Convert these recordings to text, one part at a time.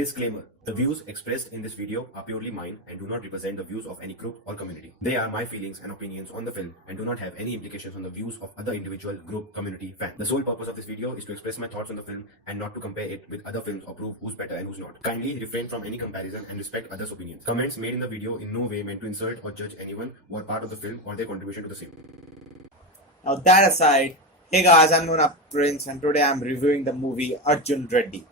Disclaimer: the views expressed in this video are purely mine and do not represent the views of any group or community. They are my feelings and opinions on the film and do not have any implications on the views of other individual, group, community, fan. The sole purpose of this video is to express my thoughts on the film and not to compare it with other films or prove who's better and who's not. Kindly refrain from any comparison and respect others' opinions. Comments made in the video in no way meant to insult or judge anyone who are part of the film or their contribution to the same. Now that aside, hey guys, I'm Nona and today I'm reviewing the movie Arjun Reddy.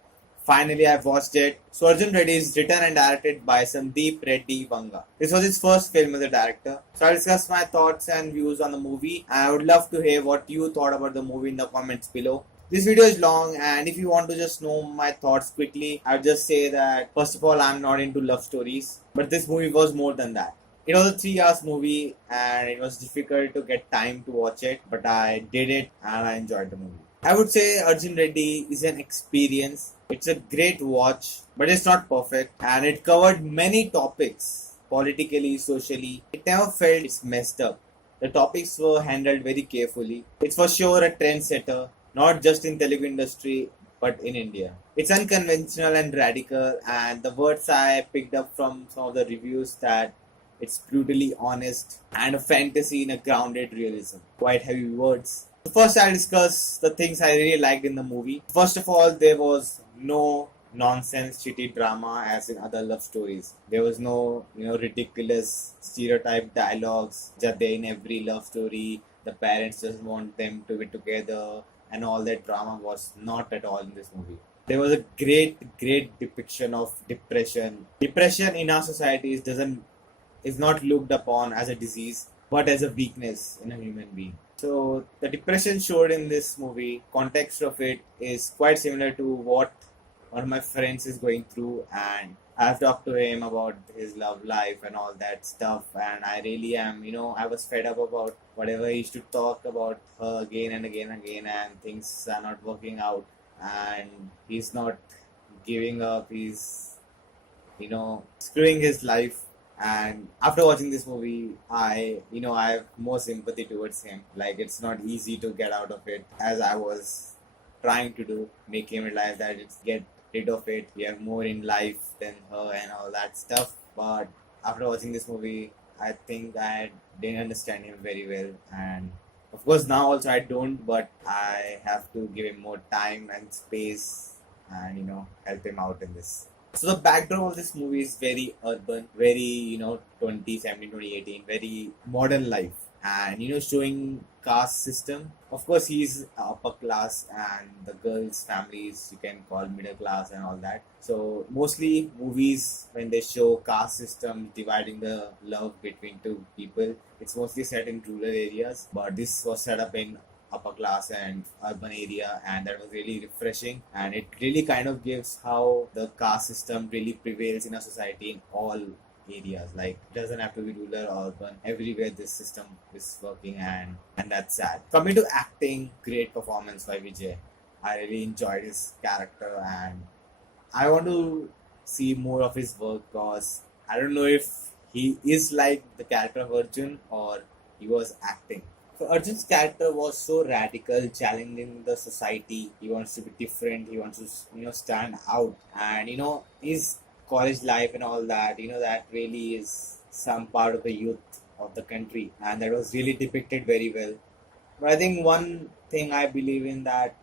Finally, I've watched it. So Arjun Reddy is written and directed by Sandeep Reddy Vanga. This was his first film as a director. So I'll discuss my thoughts and views on the movie. I would love to hear what you thought about the movie in the comments below. This video is long, and if you want to just know my thoughts quickly, I'll just say that first of all, I'm not into love stories, but this movie was more than that. It was a 3 hour movie and it was difficult to get time to watch it, but I did it and I enjoyed the movie. I would say Arjun Reddy is an experience. It's a great watch, but it's not perfect, and it covered many topics politically, socially. It never felt it's messed up. The topics were handled very carefully. It's for sure a trendsetter, not just in Telugu industry but in India. It's unconventional and radical, and the words I picked up from some of the reviews that it's brutally honest and a fantasy in a grounded realism. Quite heavy words. So first, I'll discuss the things I really liked in the movie. First of all, there was no nonsense shitty drama as in other love stories. There was no ridiculous stereotype dialogues that they in every love story the parents just want them to be together, and all that drama was not at all in this movie. There was a great depiction of depression. Depression in our society is not looked upon as a disease but as a weakness in a human being. So the depression showed in this movie, context of it is quite similar to what one of my friends is going through, and I've talked to him about his love life and all that stuff, and I really am, I was fed up about whatever he used to talk about her again and again and again, and things are not working out, and he's not giving up, he's, screwing his life. And after watching this movie, I have more sympathy towards him. Like, it's not easy to get out of it, as I was trying to do, make him realize that it's get rid of it. We have more in life than her and all that stuff. But after watching this movie, I think I didn't understand him very well. And of course, now also I don't, but I have to give him more time and space and, help him out in this. So the backdrop of this movie is very urban, very, 2017, 2018, very modern life. And, showing caste system. Of course, he's upper class and the girl's families, you can call middle class and all that. So mostly movies, when they show caste system dividing the love between two people, it's mostly set in rural areas. But this was set up in upper class and urban area, and that was really refreshing, and it really kind of gives how the caste system really prevails in a society in all areas. Like, it doesn't have to be rural or urban, everywhere this system is working, and that's sad. Coming to acting, great performance by Vijay. I really enjoyed his character, and I want to see more of his work, because I don't know if he is like the character of Arjun or he was acting. So Arjun's character was so radical, challenging the society. He wants to be different. He wants to, stand out. And, his college life and all that, that really is some part of the youth of the country. And that was really depicted very well. But I think one thing I believe in that,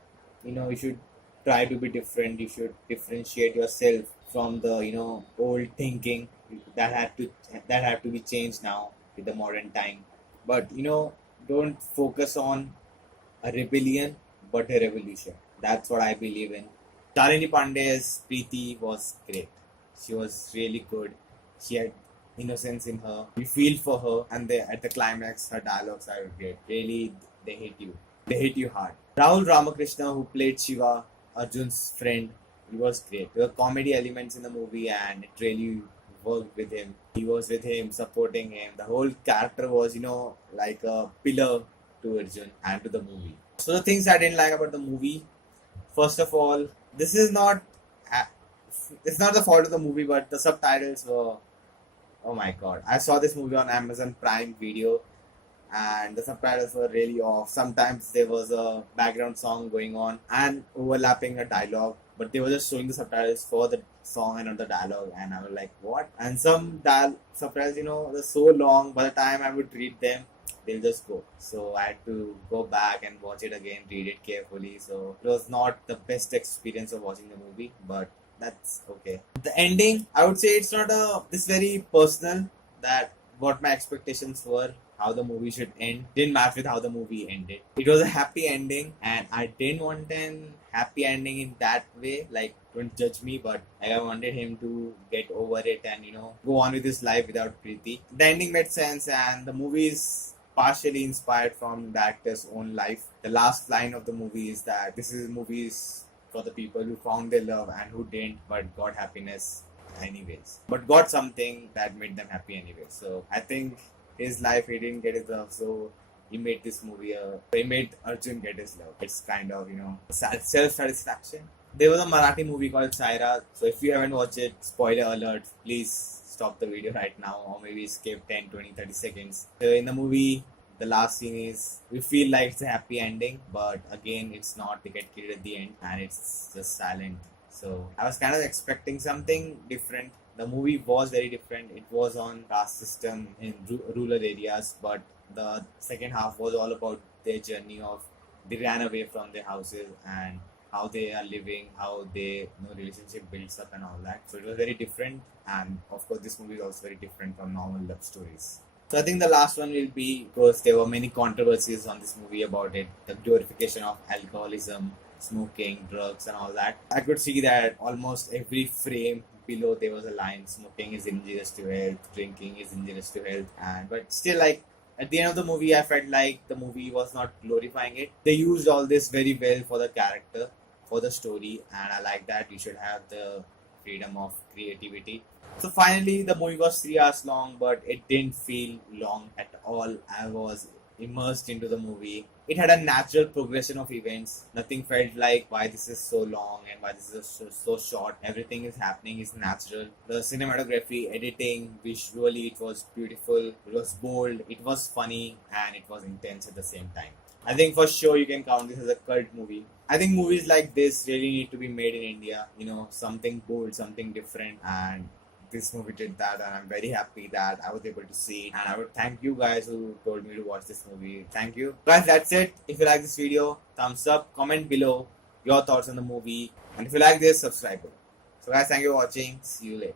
you should try to be different. You should differentiate yourself from the, old thinking that have to be changed now with the modern time. But, don't focus on a rebellion but a revolution. That's what I believe in. Shalini Pandey's Preeti was great. She was really good. She had innocence in her. You feel for her, and at the climax, her dialogues are great. Really, they hit you. They hit you hard. Rahul Ramakrishna, who played Shiva, Arjun's friend, he was great. There were comedy elements in the movie, and it really worked with him. He was with him, supporting him. The whole character was, like a pillar to Arjun and to the movie. So the things I didn't like about the movie, first of all, it's not the fault of the movie, but the subtitles were, oh my god. I saw this movie on Amazon Prime Video, and the subtitles were really off. Sometimes there was a background song going on and overlapping a dialogue. but they were just showing the subtitles for the song and not the dialogue, and I was like, what? And some subtitles, they're so long. By the time I would read them, they'll just go. So I had to go back and watch it again, read it carefully. So it was not the best experience of watching the movie, but that's okay. The ending, I would say it's not this very personal that what my expectations were, how the movie should end, didn't match with how the movie ended. It was a happy ending, and I didn't want an happy ending in that way. Like, don't judge me, but I wanted him to get over it and go on with his life without Preeti. The ending made sense, and the movie is partially inspired from the actor's own life. The last line of the movie is that this is movies for the people who found their love and who didn't but got happiness anyways, but got something that made them happy anyway. So I think his life, he didn't get his love, so he made this movie. He made Arjun get his love. It's kind of self-satisfaction. There was a Marathi movie called Saira. So if you haven't watched it, spoiler alert, please stop the video right now, or maybe skip 10, 20, 30 seconds. So in the movie, the last scene is, we feel like it's a happy ending, but again, it's not. They get killed at the end, and it's just silent. So I was kind of expecting something different. The movie was very different. It was on caste system in rural areas, but the second half was all about their journey of they ran away from their houses and how they are living, how they relationship builds up and all that. So it was very different, and of course this movie is also very different from normal love stories. So I think the last one will be, because there were many controversies on this movie about it, the glorification of alcoholism, smoking, drugs and all that. I could see that almost every frame below there was a line, smoking is injurious to health, drinking is injurious to health, but still, like, at the end of the movie I felt like the movie was not glorifying it. They used all this very well for the character, for the story, and I like that. You should have the freedom of creativity. So finally the movie was 3 hours long, but it didn't feel long at all. I was immersed into the movie. It had a natural progression of events. Nothing felt like why this is so long and why this is so short. Everything is happening is natural. The cinematography, editing, visually, it was beautiful. It was bold. It was funny, and it was intense at the same time. I think for sure you can count this as a cult movie. I think movies like this really need to be made in India. Something bold, something different, and this movie did that, and I'm very happy that I was able to see it. And I would thank you guys who told me to watch this movie. Thank you. Guys, that's it. If you like this video, thumbs up, comment below your thoughts on the movie. And if you like this, subscribe. So guys, thank you for watching. See you later.